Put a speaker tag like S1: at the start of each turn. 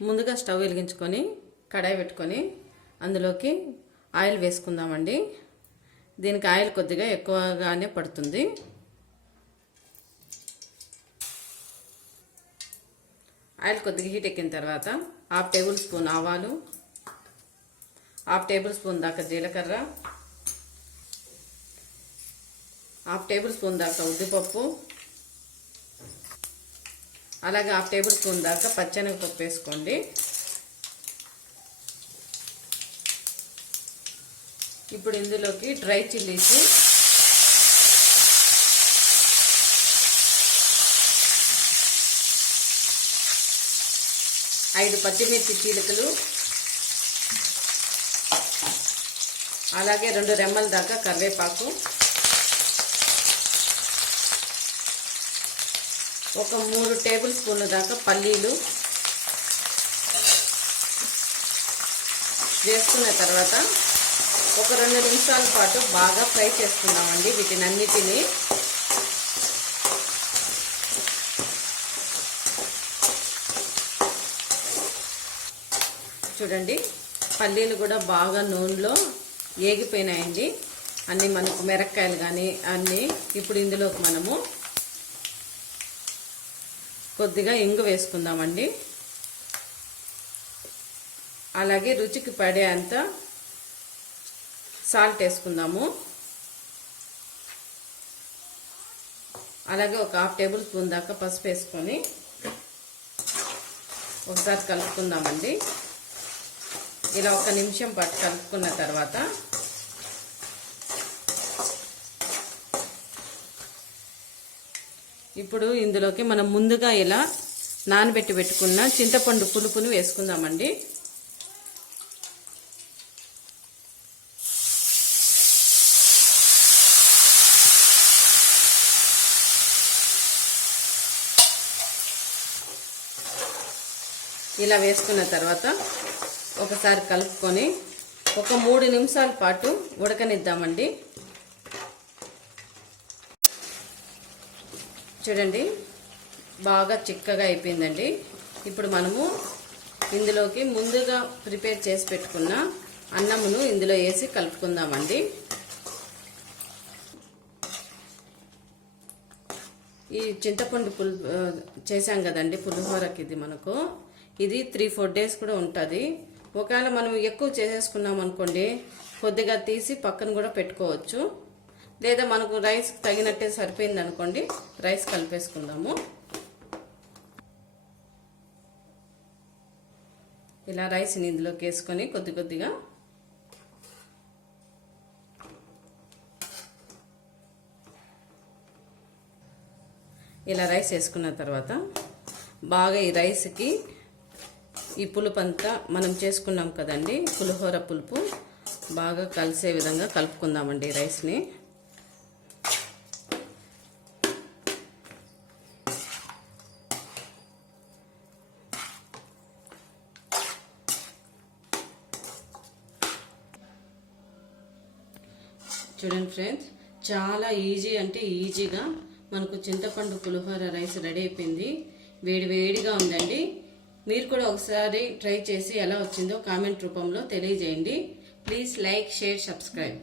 S1: ముందుగా స్టవ్ వెలిగించుకొని కడాయి పెట్టుకొని అందులోకి ఆయిల్ వేసుకుందామండి. దీనికి ఆయిల్ కొద్దిగా ఎక్కువగానే పడుతుంది. ఆయిల్ కొద్దిగా హీట్ ఎక్కిన తర్వాత హాఫ్ టేబుల్ స్పూన్ ఆవాలు హాఫ్ టేబుల్ స్పూన్ దాకా జీలకర్ర హాఫ్ టేబుల్ స్పూన్ దాకా ఉద్దిపప్పు అలాగే హాఫ్ టేబుల్ స్పూన్ దాకా పచ్చనగపప్పు వేసుకోండి. ఇప్పుడు ఇందులోకి డ్రై చిల్లీస్. ఐదు పచ్చిమిర్చి చీలికలు. అలాగే రెండు రెమ్మల దాకా కరివేపాకు. ఒక మూడు టేబుల్ స్పూన్ల దాకా పల్లీలు వేసుకున్న తర్వాత ఒక రెండు నిమిషాల పాటు బాగా ఫ్రై చేసుకుందామండి వీటిని అన్నిటినీ చూడండి పల్లీలు కూడా బాగా నూనెలో ఏగిపోయినాయండి. అన్నీ మనకు మిరక్కాయలు కానీ అన్నీ ఇప్పుడు ఇందులోకి మనము కొద్దిగా ఇంగు వేసుకుందామండి. అలాగే రుచికి పడే అంత సాల్ట్ వేసుకుందాము. అలాగే ఒక హాఫ్ టేబుల్ స్పూన్ దాకా పసుపు వేసుకొని ఒకసారి కలుపుకుందామండి. ఇలా ఒక నిమిషం పాటు కలుపుకున్న తర్వాత ఇప్పుడు ఇందులోకి మనం ముందుగా ఇలా నానబెట్టి పెట్టుకున్న చింతపండు పులుపును వేసుకుందామండి. ఇలా వేసుకున్న తర్వాత ఒకసారి కలుపుకొని ఒక మూడు నిమిషాల పాటు ఉడకనిద్దామండి. చూడండి. బాగా చిక్కగా అయిపోయిందండి. ఇప్పుడు మనము ఇందులోకి ముందుగా ప్రిపేర్ చేసి పెట్టుకున్న అన్నమును ఇందులో వేసి కలుపుకుందామండి. ఈ చింతపండు పుల్ చేసాం కదండి పులిహోరకి ఇది మనకు. ఇది త్రీ ఫోర్ డేస్ కూడా ఉంటుంది. ఒకవేళ మనం ఎక్కువ చేసేసుకున్నాం అనుకోండి కొద్దిగా తీసి పక్కన కూడా పెట్టుకోవచ్చు. లేదా మనకు రైస్ తగినట్టే సరిపోయింది అనుకోండి రైస్ కలిపేసుకుందాము. ఇలా రైస్ని ఇందులోకి వేసుకొని కొద్ది కొద్దిగా ఇలా రైస్ వేసుకున్న తర్వాత బాగా ఈ రైస్కి ఈ పులుపు అంతా మనం చేసుకున్నాం కదండి పులిహోర పులుపు బాగా కలిసే విధంగా కలుపుకుందామండి రైస్ని. చూడండి ఫ్రెండ్స్ చాలా ఈజీ అంటే ఈజీగా మనకు చింతపండు పులిహోర రైస్ రెడీ అయిపోయింది. వేడి వేడిగా ఉందండి. మీరు కూడా ఒకసారి ట్రై చేసి ఎలా వచ్చిందో కామెంట్ రూపంలో తెలియజేయండి. Please like share subscribe.